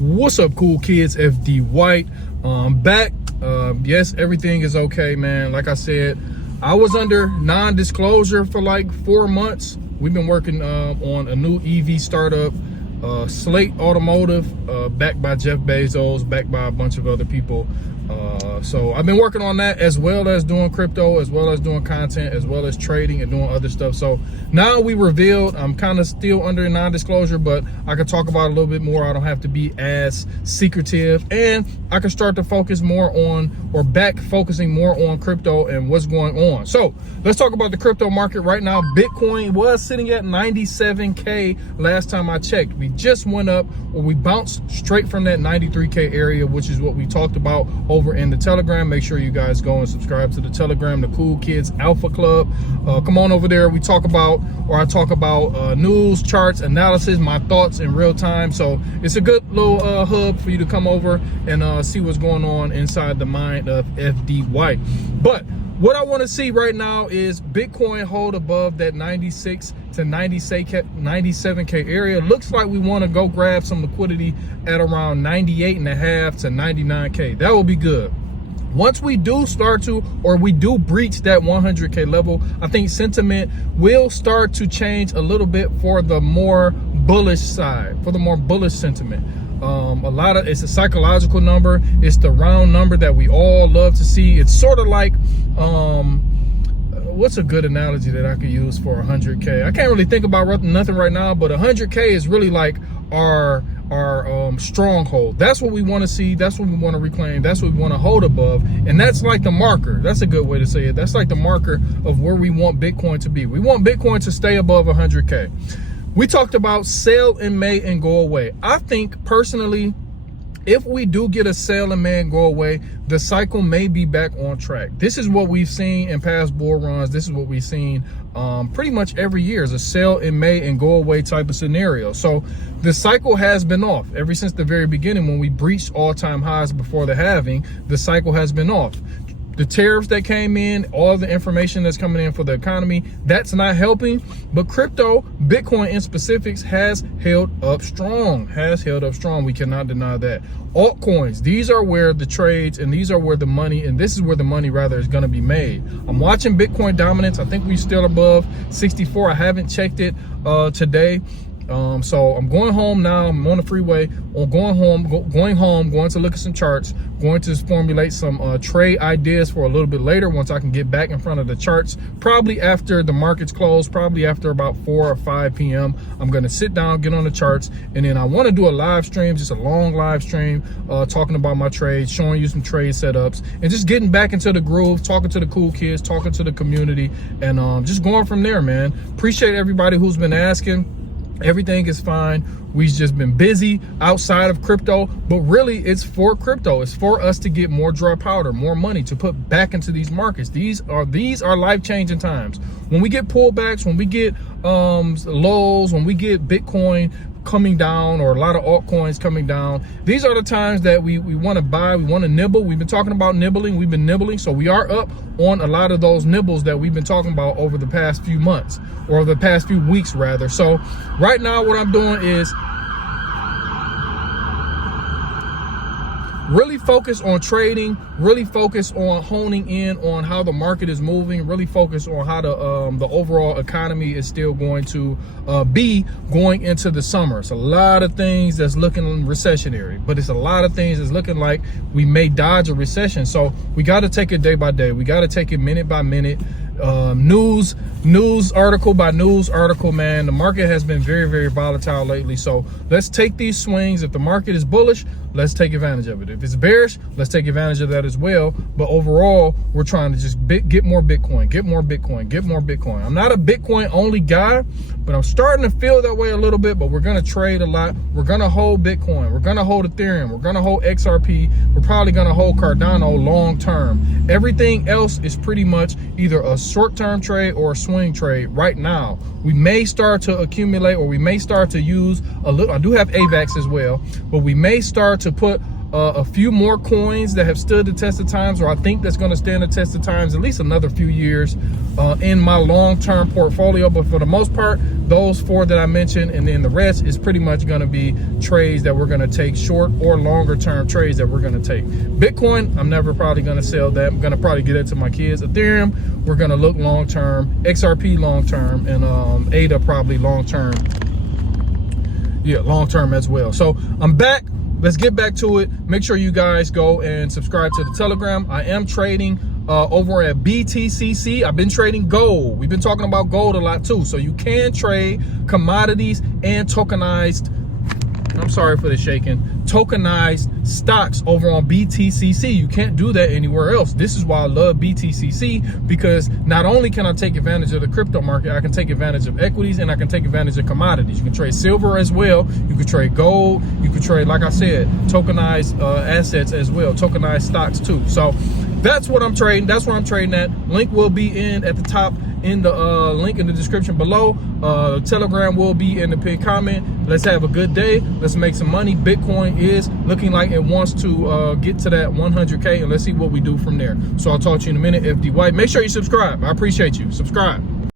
What's up, cool kids? FD White back. Yes, everything is okay, man. Like I said, I was under non-disclosure for like 4 months. We've been working on a new EV startup, Slate Automotive, backed by Jeff Bezos, backed by a bunch of other people. So I've been working on that, as well as doing crypto, as well as doing content, as well as trading and doing other stuff. So now we revealed, I'm kind of still under non-disclosure, but I can talk about it a little bit more. I don't have to be as secretive, and I can start to focus more on, or focusing more on crypto and what's going on. So let's talk about the crypto market right now. Bitcoin was sitting at 97K last time I checked. We just went up, or we bounced straight from that 93K area, which is what we talked about over in the Telegram. Make sure you guys go and subscribe to the Telegram, the Cool Kids Alpha Club. Come on over there. We talk about, or I talk about news, charts, analysis, my thoughts in real time. So it's a good little hub for you to come over and see what's going on inside the mind of FD White. But what I want to see right now is Bitcoin hold above that 96 to 97K area. Looks like we want to go grab some liquidity at around 98.5 to 99K. That will be good. Once we do start to, or we do breach that 100K level, I think sentiment will start to change a little bit for the more bullish side, for the more bullish sentiment. It's a psychological number. It's the round number that we all love to see. It's sort of like, what's a good analogy that I could use for 100K? I can't really think about nothing right now, but 100K is really like our stronghold. That's what we want to see. That's what we want to reclaim. That's what we want to hold above. And that's like the marker. That's a good way to say it. That's like the marker of where we want Bitcoin to be. We want Bitcoin to stay above 100K. We talked about sell in May and go away. I think personally, if we do get a sell in May and go away, the cycle may be back on track. This is what we've seen in past bull runs. This is what we've seen pretty much every year, is a sell in May and go away type of scenario. So the cycle has been off ever since the very beginning. When we breached all-time highs before the halving, the cycle has been off. The tariffs that came in, all the information that's coming in for the economy, that's not helping. But crypto, Bitcoin in specifics, has held up strong, We cannot deny that. Altcoins, these are where the trades, and these are where the money, and this is where the money rather is going to be made. I'm watching Bitcoin dominance. I think we're still above 64. I haven't checked it today. So I'm going home now. I'm on the freeway, or going to look at some charts, going to formulate some trade ideas for a little bit later, once I can get back in front of the charts, probably after the markets close, probably after about 4 or 5 p.m. I'm going to sit down, get on the charts, and then I want to do a live stream, just a long live stream, talking about my trades, showing you some trade setups, and just getting back into the groove, talking to the cool kids, talking to the community, and just going from there, man. Appreciate everybody who's been asking. Everything is fine. We've just been busy outside of crypto, but really it's for crypto. It's for us to get more dry powder, more money to put back into these markets. These are life-changing times. When we get pullbacks, when we get lows, when we get Bitcoin coming down, or a lot of altcoins coming down, these are the times that we want to buy, we want to nibble. We've been talking about nibbling, we've been nibbling, so we are up on a lot of those nibbles that we've been talking about over the past few months, or the past few weeks rather. So right now what I'm doing is really focus on trading, really focus on honing in on how the market is moving, really focus on how the overall economy is still going to be going into the summer. It's a lot of things that's looking recessionary, but it's a lot of things that's looking like we may dodge a recession. So we got to take it day by day. We got to take it minute by minute. News article by news article, man. The market has been very, very volatile lately. So let's take these swings. If the market is bullish, let's take advantage of it. If it's bearish, let's take advantage of that as well. But overall, we're trying to just get more Bitcoin, get more Bitcoin, get more Bitcoin. I'm not a Bitcoin only guy, but I'm starting to feel that way a little bit. But we're going to trade a lot. We're going to hold Bitcoin. We're going to hold Ethereum. We're going to hold XRP. We're probably going to hold Cardano long term. Everything else is pretty much either a short-term trade or a swing trade right now. We may start to accumulate, or we may start to use a little. I do have AVAX as well, but we may start to put a few more coins that have stood the test of times, or I think that's going to stand the test of times at least another few years in my long-term portfolio. But for the most part, those 4 that I mentioned, and then the rest is pretty much going to be trades that we're going to take, short or longer term trades that we're going to take. Bitcoin, I'm never probably going to sell that. I'm going to probably get it to my kids. Ethereum, we're going to look long-term. XRP long-term, and ADA probably long-term. Yeah, long-term as well. So I'm back. Let's get back to it. Make sure you guys go and subscribe to the Telegram. I am trading over at BTCC. I've been trading gold. We've been talking about gold a lot too. So you can trade commodities and tokenized, I'm sorry for the shaking, tokenized stocks over on BTCC. You can't do that anywhere else. This is why I love BTCC, because not only can I take advantage of the crypto market, I can take advantage of equities, and I can take advantage of commodities. You can trade silver as well. You can trade gold. You can trade, like I said, tokenized assets as well, tokenized stocks too. So that's what I'm trading. That's what I'm trading at. Link will be in at the top in the link in the description below. Telegram will be in the pinned comment. Let's have a good day. Let's make some money. Bitcoin is looking like it wants to get to that 100K, and let's see what we do from there. So I'll talk to you in a minute. FD White. Make sure you subscribe. I appreciate you. Subscribe.